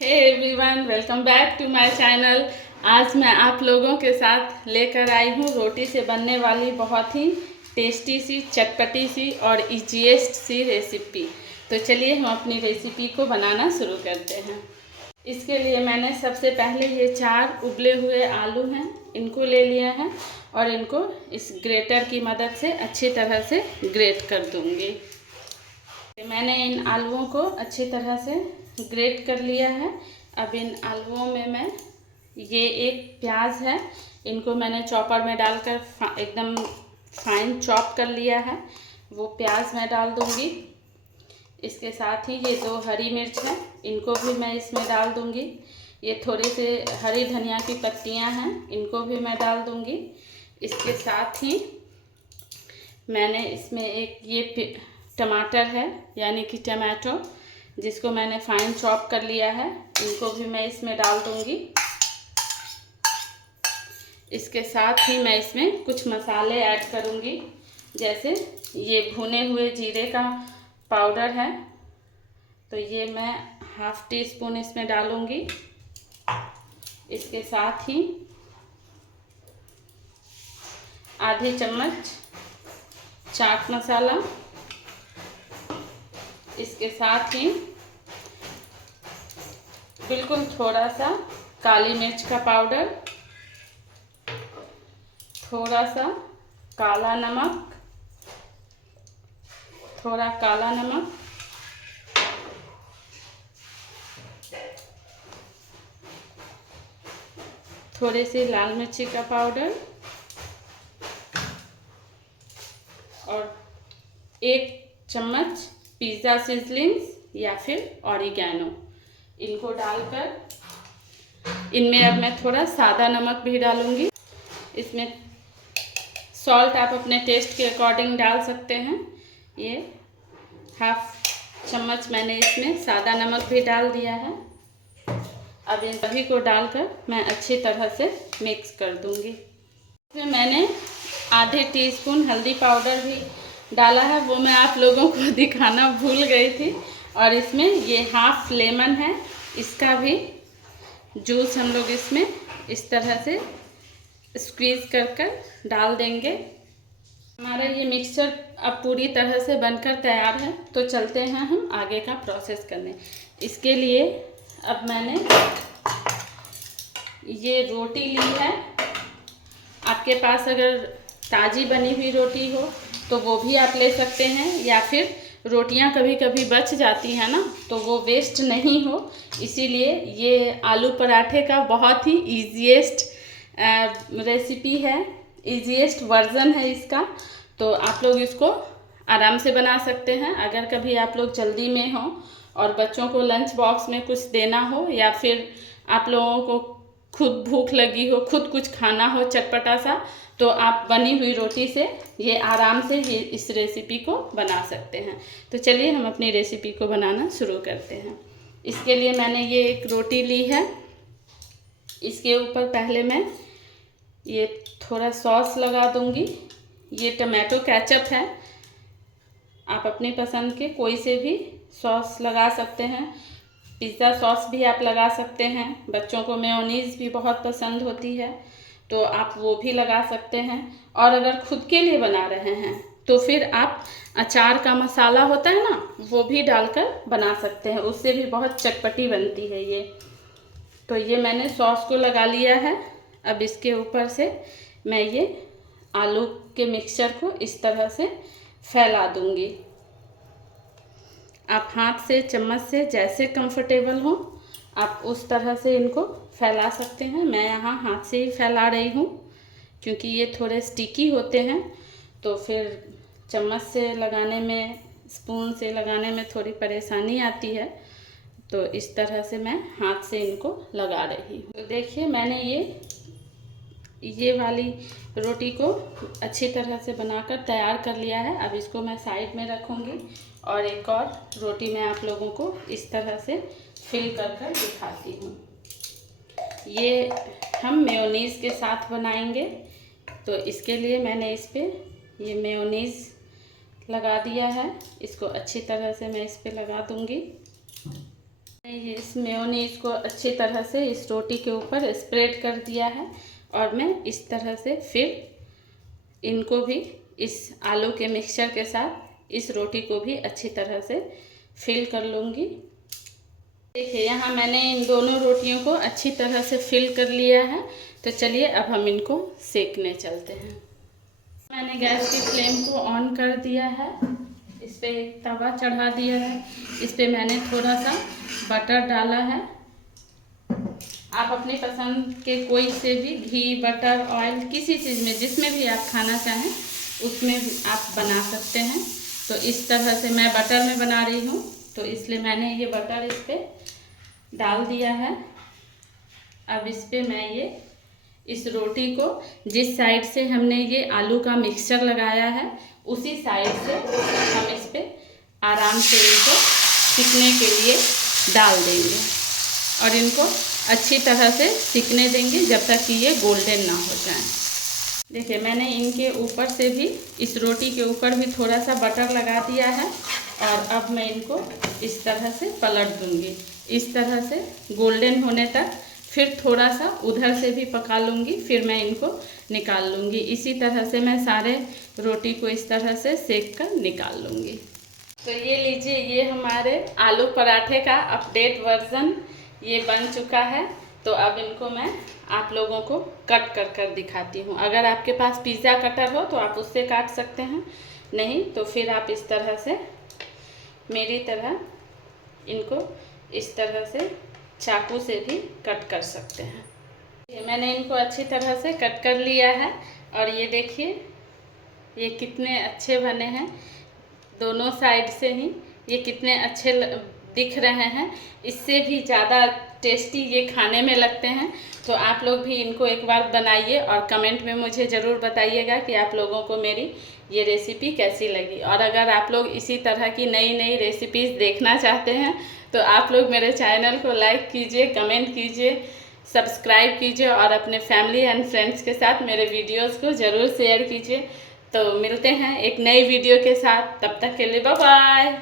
Hey everyone, welcome back to my channel. आज मैं आप लोगों के साथ लेकर आई हूँ रोटी से बनने वाली बहुत ही टेस्टी सी, चटपटी सी और इजीएस्ट सी रेसिपी। तो चलिए हम अपनी रेसिपी को बनाना शुरू करते हैं। इसके लिए मैंने सबसे पहले ये 4 उबले हुए आलू हैं, इनको ले लिया है और इनको इस ग्रेटर की मदद से अच्छी तरह से ग्रेट कर दूँगी। मैंने इन आलूओं को अच्छी तरह से ग्रेट कर लिया है। अब इन आलूओं में मैं ये एक प्याज है, इनको मैंने चॉपर में डालकर एकदम फाइन चॉप कर लिया है, वो प्याज मैं डाल दूँगी। इसके साथ ही ये 2 हरी मिर्च है, इनको भी मैं इसमें डाल दूँगी। ये थोड़े से हरी धनिया की पत्तियां हैं, इनको भी मैं डाल दूँगी। इसके साथ ही मैंने इसमें एक ये टमाटर है, यानी कि टमाटो, जिसको मैंने फाइन चॉप कर लिया है, इनको भी मैं इसमें डाल दूँगी। इसके साथ ही मैं इसमें कुछ मसाले ऐड करूँगी, जैसे ये भुने हुए जीरे का पाउडर है, तो ये मैं ½ टीस्पून इसमें डालूँगी। इसके साथ ही आधी चम्मच चाट मसाला, इसके साथ ही बिल्कुल थोड़ा सा काली मिर्च का पाउडर, थोड़ा सा काला नमक, थोड़ा काला नमक, थोड़े से लाल मिर्ची का पाउडर और 1 चम्मच पिज़्ज़ा सीज़निंग्स या फिर ऑरिगैनो, इनको डालकर इनमें अब मैं थोड़ा सादा नमक भी डालूँगी। इसमें सॉल्ट आप अपने टेस्ट के अकॉर्डिंग डाल सकते हैं। ये ½ चम्मच मैंने इसमें सादा नमक भी डाल दिया है। अब इन सभी को डालकर मैं अच्छी तरह से मिक्स कर दूँगी। इसमें मैंने आधे टीस्पून हल्दी पाउडर भी डाला है, वो मैं आप लोगों को दिखाना भूल गई थी। और इसमें ये ½ लेमन है, इसका भी जूस हम लोग इसमें इस तरह से स्क्वीज़ कर डाल देंगे। हमारा ये मिक्सचर अब पूरी तरह से बनकर तैयार है, तो चलते हैं हम आगे का प्रोसेस करने। इसके लिए अब मैंने ये रोटी ली है। आपके पास अगर ताज़ी बनी हुई रोटी हो तो वो भी आप ले सकते हैं, या फिर रोटियां कभी कभी बच जाती हैं ना, तो वो वेस्ट नहीं हो, इसीलिए ये आलू पराठे का बहुत ही ईजीएस्ट रेसिपी है, ईजीएस्ट वर्ज़न है इसका। तो आप लोग इसको आराम से बना सकते हैं। अगर कभी आप लोग जल्दी में हो और बच्चों को लंच बॉक्स में कुछ देना हो, या फिर आप लोगों को खुद भूख लगी हो, खुद कुछ खाना हो चटपटा सा, तो आप बनी हुई रोटी से ये आराम से ये इस रेसिपी को बना सकते हैं। तो चलिए हम अपनी रेसिपी को बनाना शुरू करते हैं। इसके लिए मैंने ये एक रोटी ली है, इसके ऊपर पहले मैं ये थोड़ा सॉस लगा दूंगी। ये टमाटो केचप है, आप अपनी पसंद के कोई से भी सॉस लगा सकते हैं। पिज़्ज़ा सॉस भी आप लगा सकते हैं। बच्चों को मेयोनीज़ भी बहुत पसंद होती है, तो आप वो भी लगा सकते हैं। और अगर खुद के लिए बना रहे हैं तो फिर आप अचार का मसाला होता है ना, वो भी डालकर बना सकते हैं, उससे भी बहुत चटपटी बनती है ये। तो ये मैंने सॉस को लगा लिया है। अब इसके ऊपर से मैं ये आलू के मिक्सचर को इस तरह से फैला दूंगी। आप हाथ से, चम्मच से, जैसे कंफर्टेबल हो आप उस तरह से इनको फैला सकते हैं। मैं यहाँ हाथ से ही फैला रही हूँ, क्योंकि ये थोड़े स्टिकी होते हैं, तो फिर चम्मच से लगाने में, स्पून से लगाने में थोड़ी परेशानी आती है, तो इस तरह से मैं हाथ से इनको लगा रही हूँ। तो देखिए मैंने ये वाली रोटी को अच्छी तरह से बनाकर तैयार कर लिया है। अब इसको मैं साइड में रखूँगी और एक और रोटी मैं आप लोगों को इस तरह से फिल कर दिखाती हूँ। ये हम मेयोनीज़ के साथ बनाएंगे, तो इसके लिए मैंने इस पर ये मेयोनीज़ लगा दिया है। इसको अच्छी तरह से मैं इस पर लगा दूँगी। इस मेयोनीज को अच्छी तरह से इस रोटी के ऊपर स्प्रेड कर दिया है और मैं इस तरह से फिर इनको भी इस आलू के मिक्सचर के साथ इस रोटी को भी अच्छी तरह से फिल कर लूँगी। देखिए यहाँ मैंने इन दोनों रोटियों को अच्छी तरह से फिल कर लिया है। तो चलिए अब हम इनको सेकने चलते हैं। मैंने गैस की फ्लेम को ऑन कर दिया है, इस पर एक तवा चढ़ा दिया है, इस पर मैंने थोड़ा सा बटर डाला है। आप अपनी पसंद के कोई से भी घी, बटर, ऑयल, किसी चीज़ में जिसमें भी आप खाना चाहें उसमें भी आप बना सकते हैं। तो इस तरह से मैं बटर में बना रही हूँ, तो इसलिए मैंने ये बटर इस पर डाल दिया है। अब इस पर मैं ये इस रोटी को जिस साइड से हमने ये आलू का मिक्सचर लगाया है उसी साइड से हम इस पर आराम से इनको सिकने के लिए डाल देंगे और इनको अच्छी तरह से सिकने देंगे जब तक कि ये गोल्डन ना हो जाए। देखिए मैंने इनके ऊपर से भी, इस रोटी के ऊपर भी थोड़ा सा बटर लगा दिया है और अब मैं इनको इस तरह से पलट दूंगी, इस तरह से गोल्डन होने तक। फिर थोड़ा सा उधर से भी पका लूँगी, फिर मैं इनको निकाल लूँगी। इसी तरह से मैं सारे रोटी को इस तरह से सेक कर निकाल लूँगी। तो ये लीजिए, ये हमारे आलू पराठे का अपडेट वर्ज़न ये बन चुका है। तो अब इनको मैं आप लोगों को कट कर दिखाती हूँ। अगर आपके पास पिज़्ज़ा कटर हो तो आप उससे काट सकते हैं, नहीं तो फिर आप इस तरह से मेरी तरह इनको इस तरह से चाकू से भी कट कर सकते हैं। मैंने इनको अच्छी तरह से कट कर लिया है और ये देखिए ये कितने अच्छे बने हैं, दोनों साइड से ही ये कितने अच्छे दिख रहे हैं। इससे भी ज़्यादा टेस्टी ये खाने में लगते हैं। तो आप लोग भी इनको एक बार बनाइए और कमेंट में मुझे ज़रूर बताइएगा कि आप लोगों को मेरी ये रेसिपी कैसी लगी। और अगर आप लोग इसी तरह की नई नई रेसिपीज़ देखना चाहते हैं तो आप लोग मेरे चैनल को लाइक कीजिए, कमेंट कीजिए, सब्सक्राइब कीजिए और अपने फैमिली एंड फ्रेंड्स के साथ मेरे वीडियोस को ज़रूर शेयर कीजिए। तो मिलते हैं एक नई वीडियो के साथ, तब तक के लिए बाय बाय।